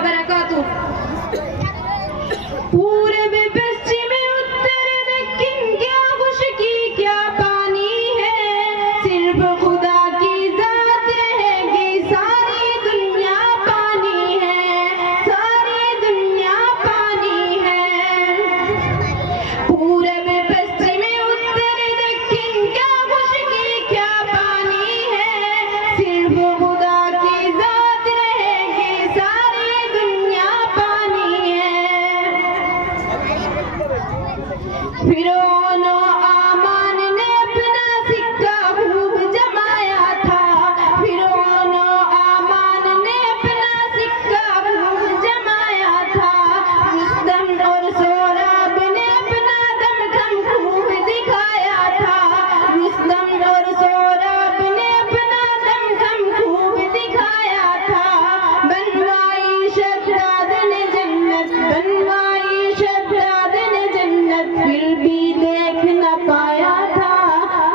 वबरकातुहू। पूरब पश्चिम उत्तर दक्षिण क्या खुशकी क्या पानी है, सिर्फ खुदा की जात रहेगी सारी दुनिया पानी है, सारी दुनिया पानी है। पूरब पश्चिम उत्तर दक्षिण क्या खुशकी क्या पानी है, सिर्फ खुदा की जात रहेगी सारी दुनिया पानी है। फिरौन और आमान ने अपना सिक्का खूब जमाया था, फिरौन और आमान ने अपना सिक्का खूब जमाया था, रुस्तम और सोराब ने अपना दमखम खूब दिखाया था, रुस्तम और सोराब ने अपना दमखम खूब दिखाया था। बनवाई शद्दाद ने जन्नत, बनवाई शद्दाद ने जन्नत, फिर भी देख न पाया था।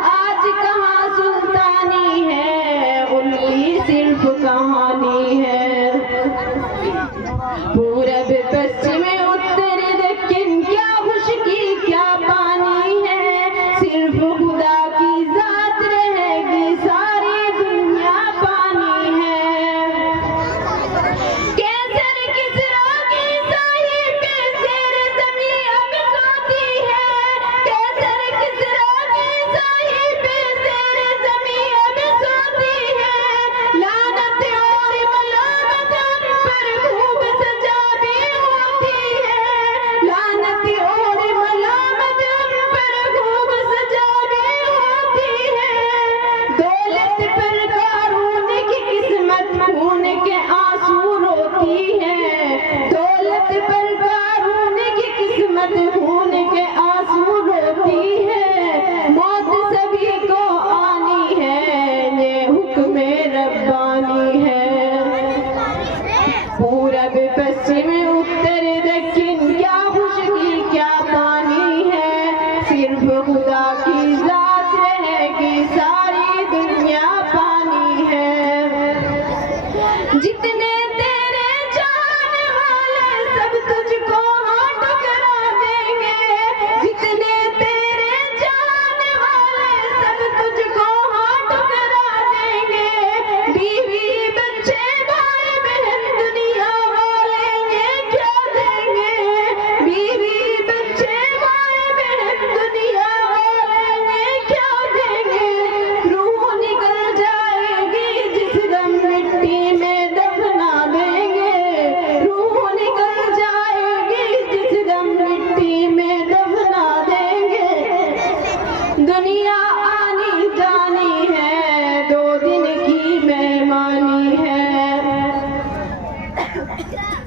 आज कहाँ सुल्तानी है, उनकी सिर्फ कहानी है। पूरब पश्चिम उत्तर दक्षिण क्या खुशकी क्या पानी है, सिर्फ खुदा की जात रहेगी सारी दुनिया पानी है। कैसर किसरा की शाही पे शेर ज़मीं अब सोती है, कैसर किसरा की शाही पे शेर ज़मीं अब सोती है। लानत और मलामत उन पर खूब सजा भी होती है, लानत और मलामत उन पर खूब सजा भी होती है। दौलत पर कारून की किस्मत खून के आंसू रोती है, दौलत पर कारून की किस्मत खून के आंसू रोती है। मौत सभी को आनी है, ये हुक्म रब्बानी है। पूरब पश्चिम उत्तर दक्षिण क्या खुशकी क्या पानी है, सिर्फ खुदा की जात रहेगी सारी दुनिया पानी है। जितने तेरे चाहने वाले सब तुझको हाँ ठुकरा देंगे, जितने तेरे चाहने वाले सब तुझको हाँ ठुकरा देंगे। बीवी बच्चे भाई बहन दुनिया वाले ये क्या देंगे, बीवी बच्चे भाई बहन दुनिया वाले ये क्या देंगे। रूह निकल जाएगी जिस दम मिट्टी में दफना देंगे, रूह निकल जाएगी जिस दम मिट्टी में दफना देंगे। दुनिया आनी जानी है, 2 दिन की मेहमानी है।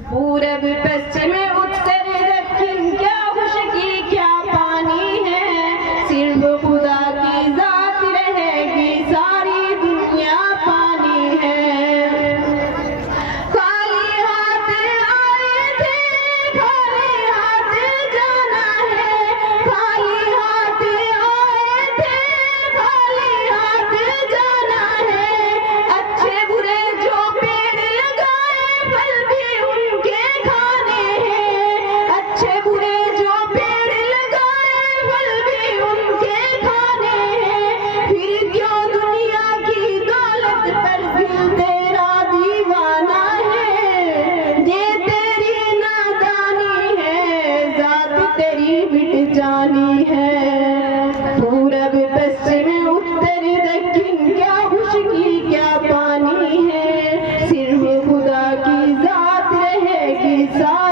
पूरब पश्चिम उत्तर दक्षिण क्या खुशकी क्या पानी है, सिर्फ खुदा की जात रहेगी सारी दुनिया पानी है। खाली हाथ आए थे, खाली हाथ जाना है, खाली हाथ आए थे, खाली हाथ जाना है। अच्छे बुरे जो पेड़ लगाए फल भी उनके खाने हैं, अच्छे बुरे जो पेड़ लगाए फल भी उनके खाने हैं। फिर क्यों दुनिया की दौलत पर दिल तेरा दीवाना है, ये तेरी नादानी है, जात तेरी मिट जानी है। पूरब पश्चिम उत्तर दक्षिण क्या खुशकी क्या पानी है, सिर्फ खुदा की जात रहेगी सारी